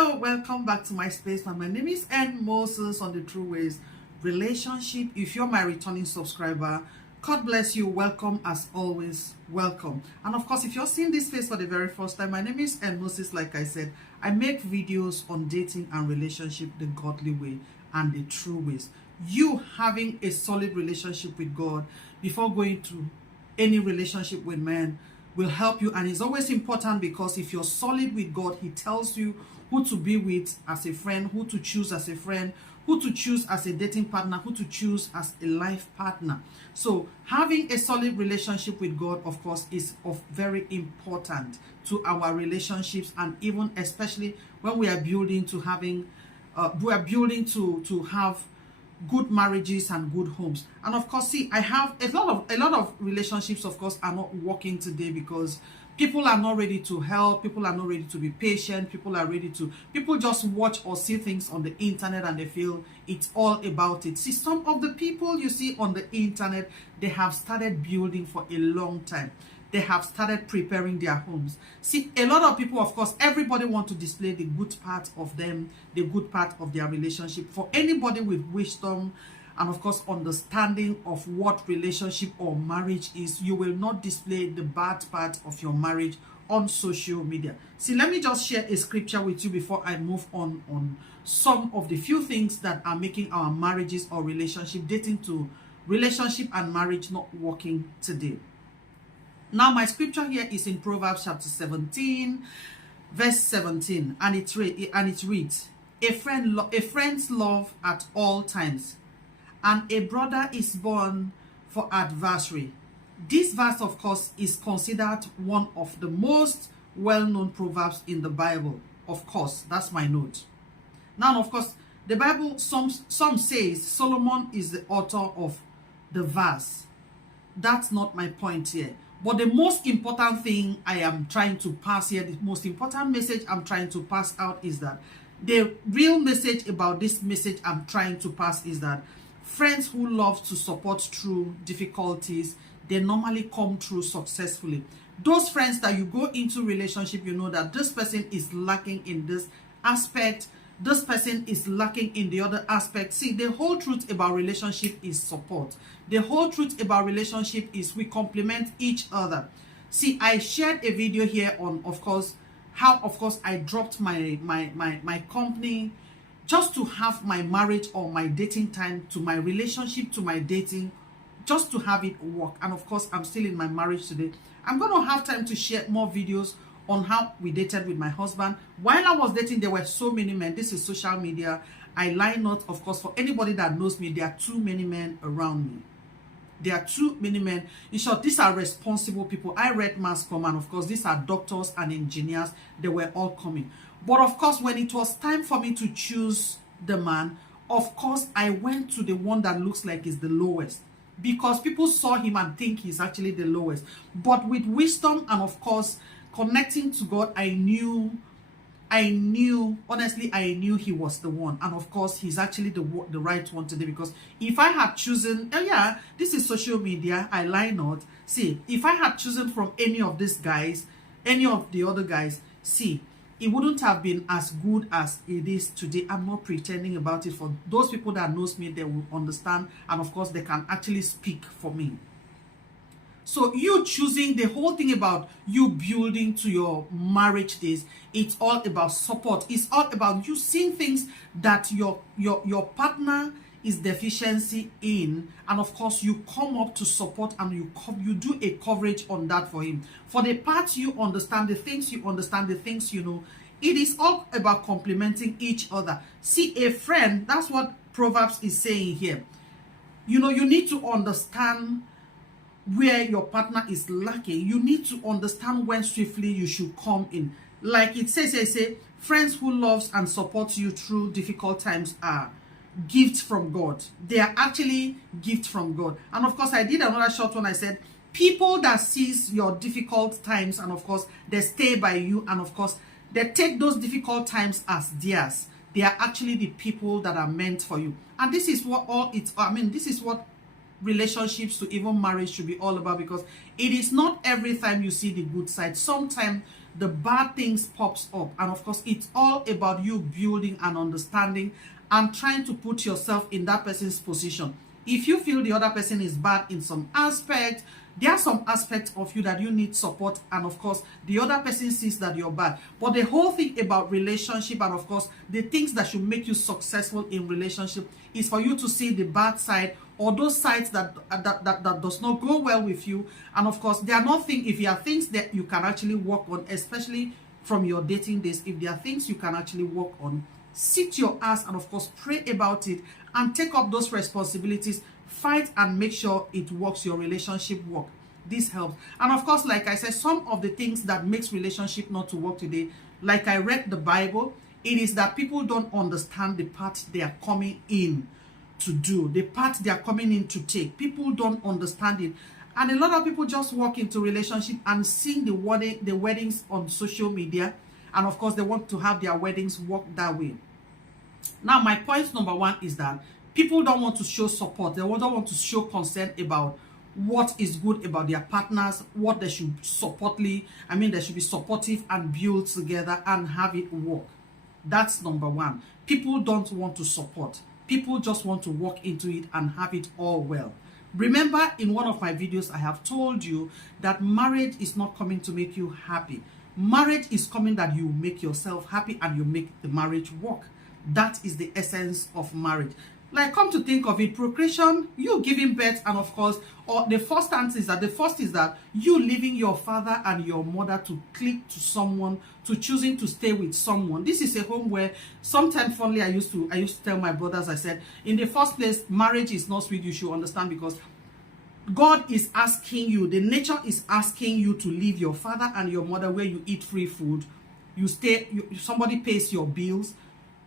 Hello, welcome back to my space. My name is N Moses on the True Ways Relationship. If you're my returning subscriber, God bless you. Welcome as always. Welcome. And of course, if you're seeing this face for the very first time, my name is N Moses. Like I said, I make videos on dating and relationship the godly way and the true ways. You having a solid relationship with God before going to any relationship with men will help you, and it's always important because if you're solid with God, He tells you who to be with as a friend, who to choose as a friend, who to choose as a dating partner, who to choose as a life partner. So having a solid relationship with God, of course, is of very important to our relationships, and even especially when we are building to having to have good marriages and good homes. And of course, see, I have a lot of relationships, of course, are not working today because people are not ready to help, people are not ready to be patient, people just watch or see things on the internet and they feel it's all about it. See, some of the people you see on the internet, they have started building for a long time. They have started preparing their homes. See, a lot of people, of course, everybody want to display the good part of them, the good part of their relationship. For anybody with wisdom and, of course, understanding of what relationship or marriage is, you will not display the bad part of your marriage on social media. See, let me just share a scripture with you before I move on some of the few things that are making our marriages or relationship, dating to relationship and marriage not working today. Now, my scripture here is in Proverbs chapter 17, verse 17, and it reads, a friend's love at all times, and a brother is born for adversary. This verse, of course, is considered one of the most well-known proverbs in the Bible. Of course, that's my note. Now, of course, the Bible, some says Solomon is the author of the verse. That's not my point here. But the most important thing I am trying to pass here, the most important message I'm trying to pass out is that the real message about this message I'm trying to pass is that friends who love to support through difficulties, they normally come through successfully. Those friends that you go into relationship, you know that this person is lacking in this aspect, this person is lacking in the other aspect. See, the whole truth about relationship is support. The whole truth about relationship is we complement each other. See, I shared a video here on, of course, how, of course, I dropped my company just to have my marriage or my dating time to my relationship to my dating, just to have it work. And of course, I'm still in my marriage today. I'm going to have time to share more videos on how we dated with my husband. While I was dating, there were so many men. This is social media. I lie not, of course, for anybody that knows me, there are too many men around me. There are too many men. In short, these are responsible people. I read mass com, and of course, these are doctors and engineers. They were all coming. But of course, when it was time for me to choose the man, of course, I went to the one that looks like is the lowest, because people saw him and think he's actually the lowest. But with wisdom and, of course, connecting to God, I knew, honestly, I knew he was the one. And of course, he's actually the right one today, because if I had chosen, yeah, this is social media, I lie not. See, if I had chosen from any of these guys, any of the other guys, see, it wouldn't have been as good as it is today. I'm not pretending about it. For those people that knows me, they will understand. And of course, they can actually speak for me. So you choosing, the whole thing about you building to your marriage days, it's all about support. It's all about you seeing things that your partner is deficiency in, and of course you come up to support, and you do a coverage on that for him. For the parts you understand, the things you understand, the things you know, it is all about complementing each other. See, a friend, that's what Proverbs is saying here. You know, you need to understand where your partner is lacking. You need to understand when swiftly you should come in. Like it says, friends who loves and supports you through difficult times are gifts from God. They are actually gifts from God. And of course, I did another short one. I said, people that sees your difficult times, and of course, they stay by you, and of course, they take those difficult times as theirs. They are actually the people that are meant for you. And this is what this is what relationships to even marriage should be all about, because it is not every time you see the good side. Sometimes the bad things pops up. And of course, it's all about you building and understanding and trying to put yourself in that person's position. If you feel the other person is bad in some aspect, there are some aspects of you that you need support, and of course the other person sees that you're bad. But the whole thing about relationship, and of course the things that should make you successful in relationship, is for you to see the bad side, or those sides that does not go well with you. And of course, there are nothing, if there are things that you can actually work on, especially from your dating days, if there are things you can actually work on, sit your ass and of course pray about it and take up those responsibilities. Fight and make sure it works, your relationship work. This helps. And of course, like I said, some of the things that makes relationship not to work today, like I read the Bible, it is that people don't understand the part they are coming in to do, the part they are coming in to take. People don't understand it. And a lot of people just walk into relationship and see the weddings on social media. And of course, they want to have their weddings work that way. Now, my point number one is that people don't want to show support. They don't want to show concern about what is good about their partners, what they should they should be supportive and build together and have it work. That's number one. People don't want to support. People just want to walk into it and have it all well. Remember, in one of my videos, I have told you that marriage is not coming to make you happy. Marriage is coming that you make yourself happy and you make the marriage work. That is the essence of marriage. Like, come to think of it, procreation, you giving birth, and of course, or the first is that you leaving your father and your mother to click to someone, to choosing to stay with someone. This is a home where sometimes fondly I used to tell my brothers, I said, in the first place, marriage is not sweet, you should understand, because God is asking you, the nature is asking you to leave your father and your mother where you eat free food, somebody pays your bills,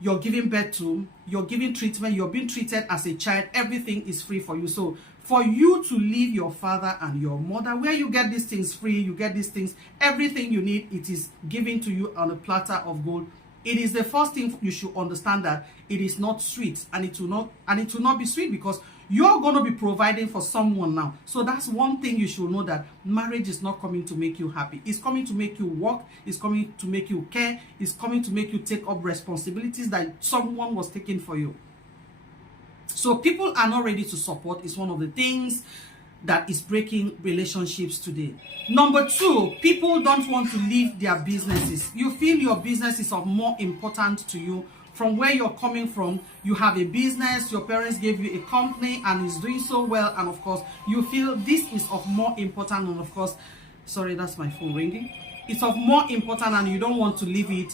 you're giving birth to, you're giving treatment, you're being treated as a child, everything is free for you. So for you to leave your father and your mother, where you get these things free, you get these things, everything you need, it is given to you on a platter of gold. It is the first thing you should understand, that it is not sweet, and it will not be sweet, because you're going to be providing for someone now. So that's one thing you should know, that marriage is not coming to make you happy. It's coming to make you work. It's coming to make you care. It's coming to make you take up responsibilities that someone was taking for you. So people are not ready to support. It's one of the things that is breaking relationships today. Number two, people don't want to leave their businesses. You feel your business is of more importance to you. From where you're coming from, you have a business, your parents gave you a company and it's doing so well, and of course you feel this is of more importance, and of course, sorry, that's my phone ringing, it's of more importance and you don't want to leave it.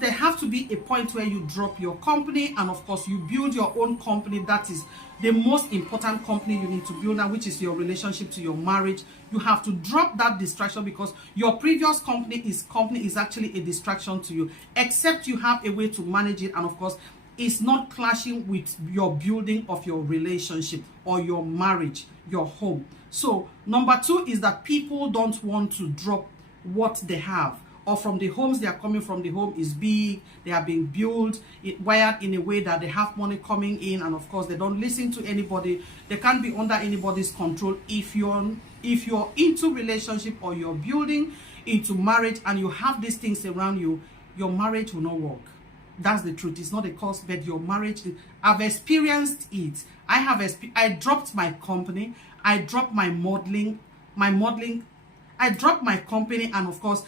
There have to be a point where you drop your company, and of course you build your own company. That is the most important company you need to build now, which is your relationship to your marriage. You have to drop that distraction, because your previous company is actually a distraction to you, except you have a way to manage it, and of course it's not clashing with your building of your relationship or your marriage, your home. So number two is that people don't want to drop what they have, or from the homes they are coming from. The home is big, they are being built, wired in a way that they have money coming in, and of course they don't listen to anybody. They can't be under anybody's control. If you're into relationship, or you're building into marriage and you have these things around you, your marriage will not work. That's the truth. It's not a cause, but your marriage, I've experienced it. I dropped my company, I dropped my modeling, I dropped my company, and of course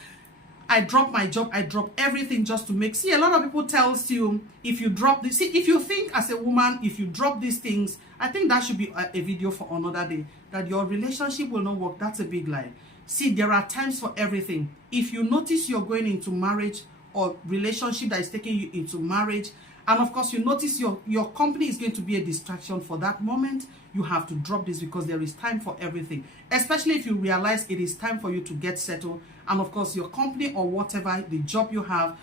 I dropped my job, I dropped everything just to make. See, a lot of people tells you, if you drop this, see, if you think as a woman, if you drop these things, I think that should be a video for another day, that your relationship will not work. That's a big lie. See, there are times for everything. If you notice you're going into marriage or relationship that is taking you into marriage, and of course you notice your company is going to be a distraction for that moment, you have to drop this, because there is time for everything. Especially if you realize it is time for you to get settled, and of course your company or whatever the job you have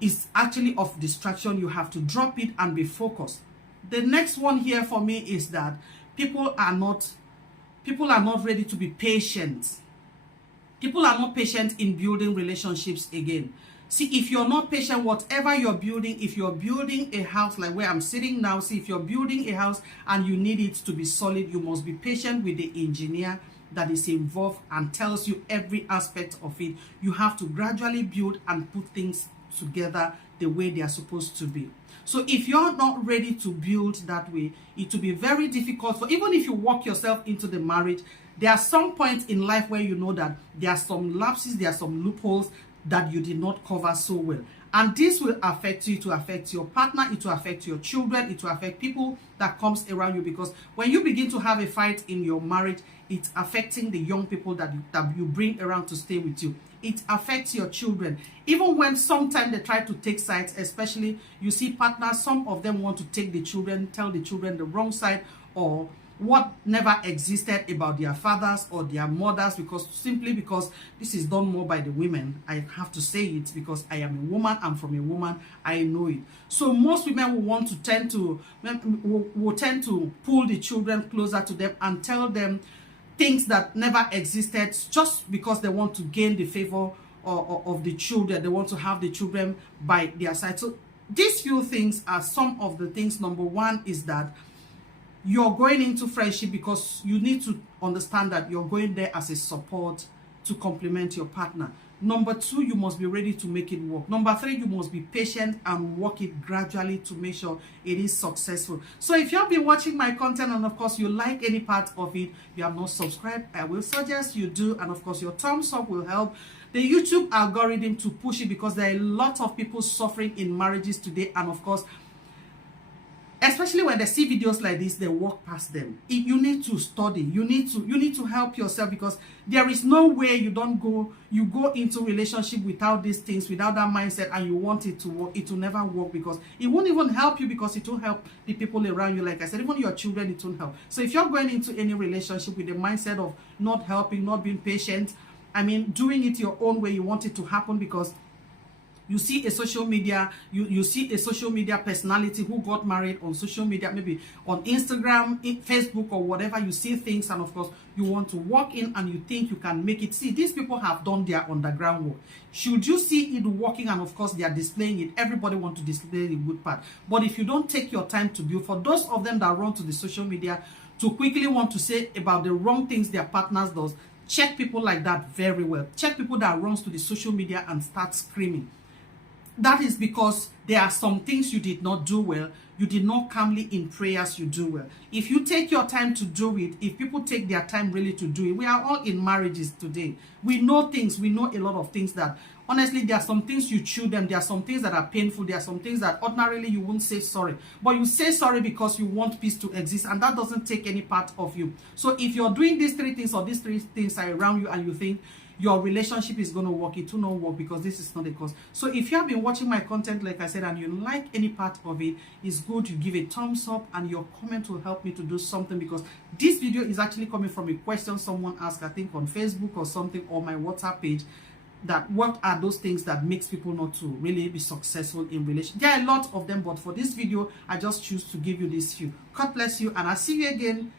is actually of distraction, you have to drop it and be focused. The next one here for me is that people are not ready to be patient. People are not patient in building relationships again. See, if you're not patient, whatever you're building, if you're building a house like where I'm sitting now, see, if you're building a house and you need it to be solid, you must be patient with the engineer, that is involved and tells you every aspect of it. You have to gradually build and put things together the way they are supposed to be. So if you're not ready to build that way, it will be very difficult for, even if you walk yourself into the marriage, there are some points in life where you know that there are some lapses, there are some loopholes that you did not cover so well. And this will affect you, it will affect your partner, it will affect your children, it will affect people that comes around you, because when you begin to have a fight in your marriage, it's affecting the young people that you bring around to stay with you. It affects your children. Even when sometimes they try to take sides, especially you see partners, some of them want to take the children, tell the children the wrong side, or what never existed about their fathers or their mothers, simply because this is done more by the women. I have to say it because I am a woman, I'm from a woman, I know it. So most women will tend to pull the children closer to them and tell them things that never existed, just because they want to gain the favor of the children. They want to have the children by their side. So these few things are some of the things. Number one is that you're going into friendship because you need to understand that you're going there as a support to complement your partner. Number two, you must be ready to make it work. Number three, you must be patient and work it gradually to make sure it is successful. So if you have been watching my content and of course you like any part of it, you have not subscribed, I will suggest you do. And of course your thumbs up will help the YouTube algorithm to push it, because there are a lot of people suffering in marriages today. And of course, especially when they see videos like this, they walk past them. You need to study. You need to help yourself, because there is no way you go into relationship without these things, without that mindset, and you want it to work. It will never work, because it won't even help you, because it won't help the people around you. Like I said, even your children, it won't help. So if you're going into any relationship with the mindset of not helping, not being patient, I mean, doing it your own way, you want it to happen because you see a social media, you see a social media personality who got married on social media, maybe on Instagram, Facebook, or whatever. You see things, and of course you want to walk in and you think you can make it. See, these people have done their underground work. Should you see it working, and of course they are displaying it, everybody want to display the good part. But if you don't take your time to build, for those of them that run to the social media to quickly want to say about the wrong things their partners does, check people like that very well. Check people that runs to the social media and start screaming. That is because there are some things you did not do well. You did not calmly in prayers you do well. If you take your time to do it, if people take their time really to do it, we are all in marriages today. We know things, we know a lot of things that, honestly, there are some things you chew them, there are some things that are painful, there are some things that ordinarily you won't say sorry. But you say sorry because you want peace to exist, and that doesn't take any part of you. So if you're doing these three things, or these three things are around you, and you think your relationship is going to work, it will not work, because this is not the cause. So if you have been watching my content, like I said, and you like any part of it, it's good you give a thumbs up, and your comment will help me to do something, because this video is actually coming from a question someone asked, I think on Facebook or something, or my WhatsApp page, that what are those things that makes people not to really be successful in relation. There are a lot of them, but for this video I just choose to give you these few. God bless you, and I'll see you again